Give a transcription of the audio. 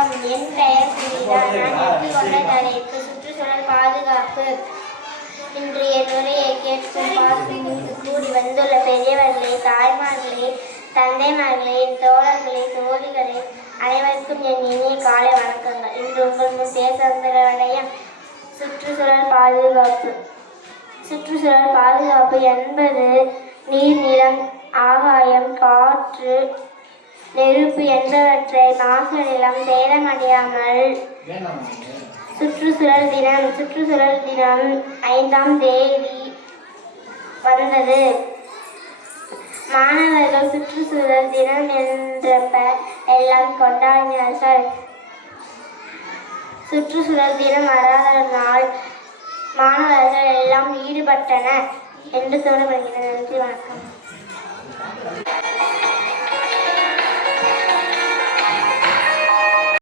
வணக்கம். என் பெயர் சுனிதா. நான் எடுத்துக்கொண்ட தலைப்பு சுற்றுச்சூழல் பாதுகாப்பு. இன்று என் உரையை கேட்கும் பார்த்து கூடி வந்துள்ள பெரியவர்களே, தாய்மார்களே, தந்தைமார்களே, என் தோழர்களே, தோழிகளே, அனைவருக்கும் என் இனிய காலை வணக்கங்கள். இன்று உங்கள் முன் பேச வந்தடையம் சுற்றுச்சூழல் பாதுகாப்பு. சுற்றுச்சூழல் பாதுகாப்பு என்பது நீர், நிலம், ஆகாயம், காற்று, நெருப்பு என்பவற்றை மாசுநிலம் சேதமடையாமல். சுற்றுச்சூழல் தினம் 5ஆம் தேதி வந்தது. மாணவர்கள் சுற்றுச்சூழல் தினம் என்றப்ப எல்லாம் கொண்டாடினார்கள். சுற்றுச்சூழல் தினம் வராத நாள் மாணவர்கள் எல்லாம் ஈடுபட்டனர் என்று சொல்லப்படுகிறது. நன்றி, வணக்கம்.